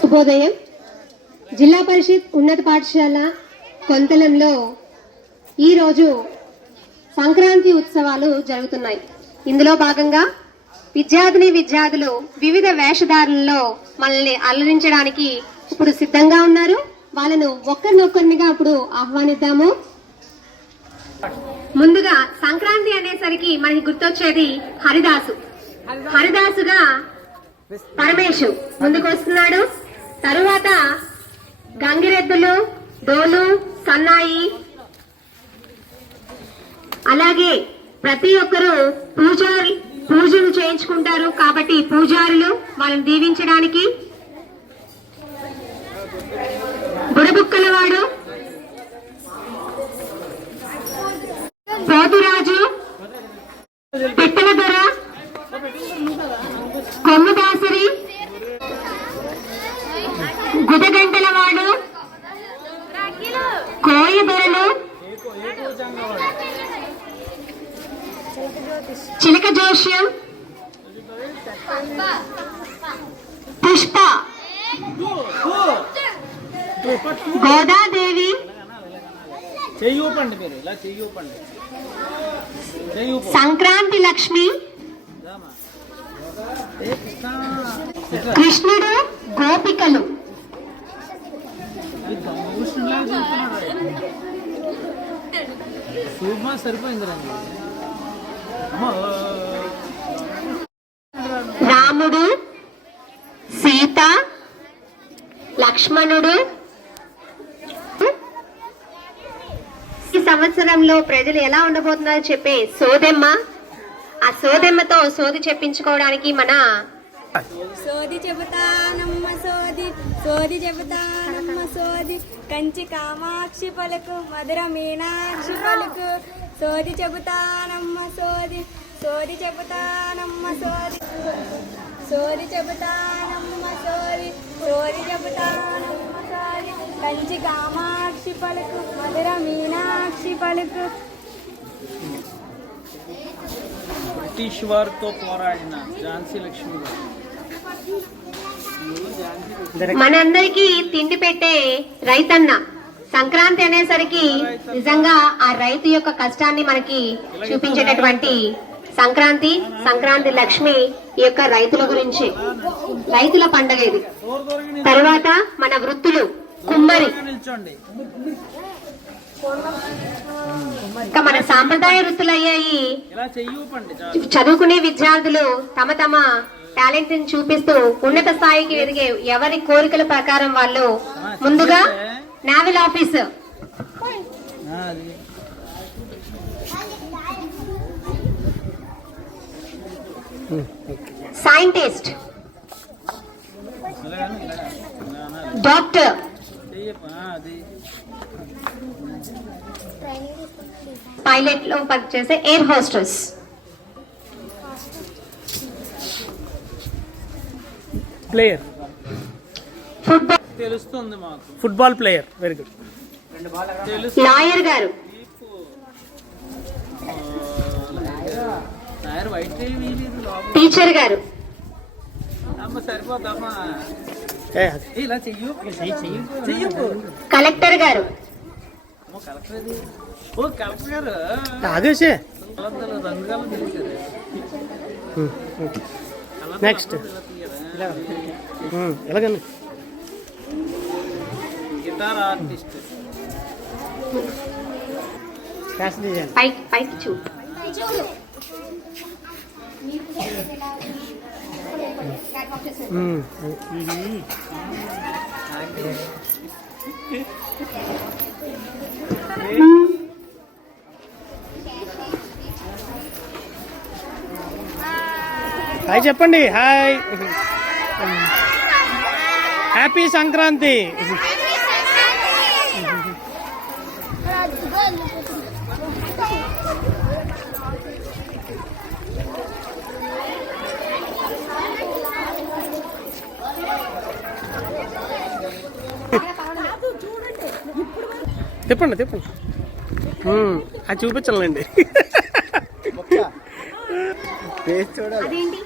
శుభోదయం. జిల్లా పరిషత్ ఉన్నత పాఠశాల కొంతలంలో ఈరోజు సంక్రాంతి ఉత్సవాలు జరుగుతున్నాయి. ఇందులో భాగంగా విద్యార్థులు వివిధ వేషధారణలో మనల్ని అలరించడానికి ఇప్పుడు సిద్ధంగా ఉన్నారు. వాళ్ళను ఒక్కరినొక్కరినిగా ఇప్పుడు ఆహ్వానిద్దాము. ముందుగా సంక్రాంతి అనేసరికి మనకి గుర్తొచ్చేది హరిదాసుగా పరమేశు ముందుకు వస్తున్నాడు. తరువాత గంగిరెద్దులు, డోలు, సన్నాయి, అలాగే ప్రతి ఒక్కరూ పూజలు చేయించుకుంటారు. కాబట్టి పూజారులు వాళ్ళని దీవించడానికి బుడబుక్కలవాడు, పోతురాజు, పెట్టల దొర, కొమ్ముదాసరి, గుదగంటలవాడు, కోయదొరలు, చిలక జోష్యం, పుష్ప, గోదాదేవి, సంక్రాంతి లక్ష్మి, కృష్ణుడు, గోపికలు, రాముడు, సీత, లక్ష్మణుడు. ఈ సంవత్సరంలో ప్రజలు ఎలా ఉండబోతున్నారో చెప్పే సోదెమ్మ. ఆ సోదెమ్మతో సోది చెప్పించుకోవడానికి మన సోది చెబుతానమ్మ సోది, సోది చెబుతానమ్మ సోది, కంచి కామాక్షి పలుకు, మధుర మీనాక్షి పలుకు. సోది చెబుతానమ్మ సోది, సోది చెబుతానమ్మ సోది, సోది చెబుతానమ్మ సోది, సోది చెబుతానమ్మ సోది, కంచి కామాక్షి పలుకు, మధుర మీనాక్షి పలుకు. బ్రిటిష్ వారితో పోరాడిన ఝాన్సీ లక్ష్మి. మనందరికీ తిండి పెట్టే రైతన్న. సంక్రాంతి అనేసరికి నిజంగా ఆ రైతు యొక్క కష్టాన్ని మనకి చూపించేటటువంటి సంక్రాంతి లక్ష్మి ఈ యొక్క రైతుల గురించి, రైతుల పండగ ఇది. తర్వాత మన వృత్తులు కుమ్మరి, ఇంకా మన సాంప్రదాయ వృత్తులు అయ్యాయి. చదువుకునే విద్యార్థులు తమ తమ టాలెంట్ ని చూపిస్తూ ఉన్నత స్థాయికి ఎదిగే ఎవరి కోరికల ప్రకారం వాళ్ళు ముందుగా naval officer, scientist, doctor, pilot లో పనిచేసే ఎయిర్ హోస్టెస్, ప్లేయర్, తెలుస్తుంది మాకు football player, very good. Lawyer గారు, టీచర్ గారు, కలెక్టర్ గారు, నెక్స్ట్ ఎలాగండి గిటార్ ఆర్టిస్ట్, పైకి చూడు, హాయ్ చెప్పండి. Hi, happy Sankranti. తిప్పండి తిప్పండి, అది చూపించాలండి. అదేంటి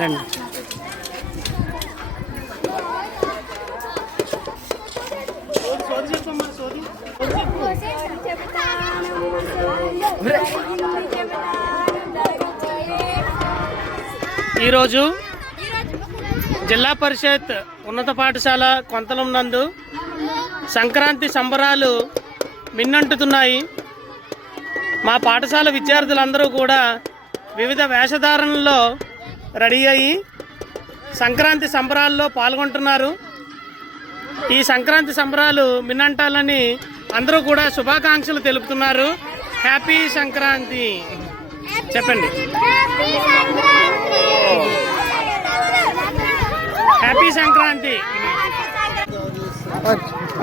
రండి. ఈరోజు జిల్లా పరిషత్ ఉన్నత పాఠశాల కొంతలం నందు సంక్రాంతి సంబరాలు మిన్నంటుతున్నాయి. మా పాఠశాల విద్యార్థులందరూ కూడా వివిధ వేషధారణల్లో రెడీ అయ్యి సంక్రాంతి సంబరాల్లో పాల్గొంటున్నారు. ఈ సంక్రాంతి సంబరాలు మిన్నంటాలని అందరూ కూడా శుభాకాంక్షలు తెలుపుతున్నారు. హ్యాపీ సంక్రాంతి చెప్పండి. హ్యాపీ సంక్రాంతి.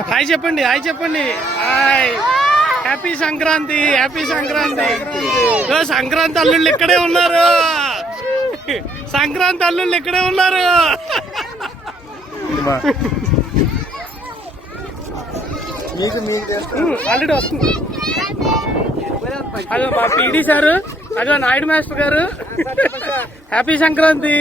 హాయ్ చెప్పండి, హాయ్ చెప్పండి. Hi, happy Sankranti, happy Sankranti. Sankranti అల్లుళ్ళు ఇక్కడే ఉన్నారు, సంక్రాంతి అల్లుళ్ళు ఇక్కడే ఉన్నారు. ఆల్రెడీ వస్తుంది. అదో మా పీడీ సారు, అదో నాయుడు మాస్టర్ గారు. Happy Sankranti.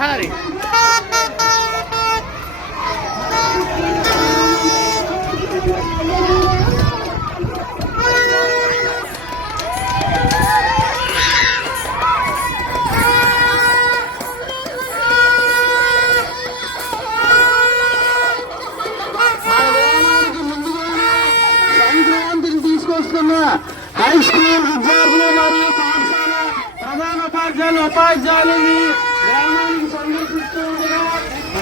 Hari. High school విద్యార్థులు మరియు పాఠశాల ప్రధాన పాఠశాల ఉపాధ్యాయులని గ్రామానికి సందర్శిస్తూ ఉండగా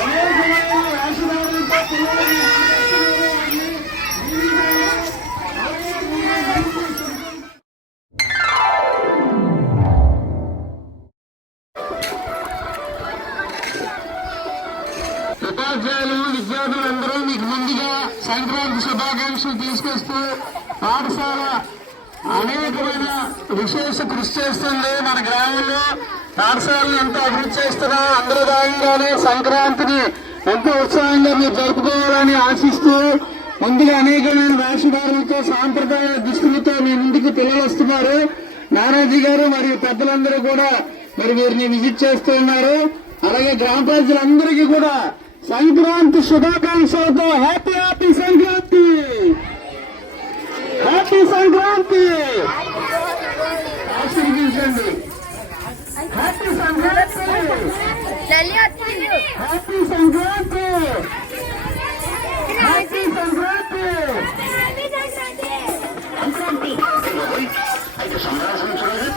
అనేకమైన వేషధారులతో పిల్లలని ఉపాధ్యాయులు విద్యార్థులందరూ మీకు ముందుగా సంక్రాంతి శుభాకాంక్షలు తీసుకొస్తూ పాఠశాల అనేకమైన విశేష కృషి చేస్తుంది. మన గ్రామంలో పాఠశాలను ఎంతో అభివృద్ధి చేస్తున్నాం. అందులో భాగంగానే సంక్రాంతిని ఎంతో ఉత్సాహంగా మీరు జరుపుకోవాలని ఆశిస్తూ ముందుగా అనేకమైన వేషధారులతో సాంప్రదాయ దుస్తులతో మీ ముందుకు పిల్లలు వస్తున్నారు. నానాజీ గారు మరియు పెద్దలందరూ కూడా మరి వీరిని విజిట్ చేస్తూ ఉన్నారు. అలాగే గ్రామ ప్రజలందరికీ కూడా సంక్రాంతి శుభాకాంక్షలతో happy happy Sankranti, happy Sankranti. ఆశీర్వదించండి. Happy Sankranti, happy Sankranti, happy Sankranti. అయితే సంక్రాంతి చూడండి.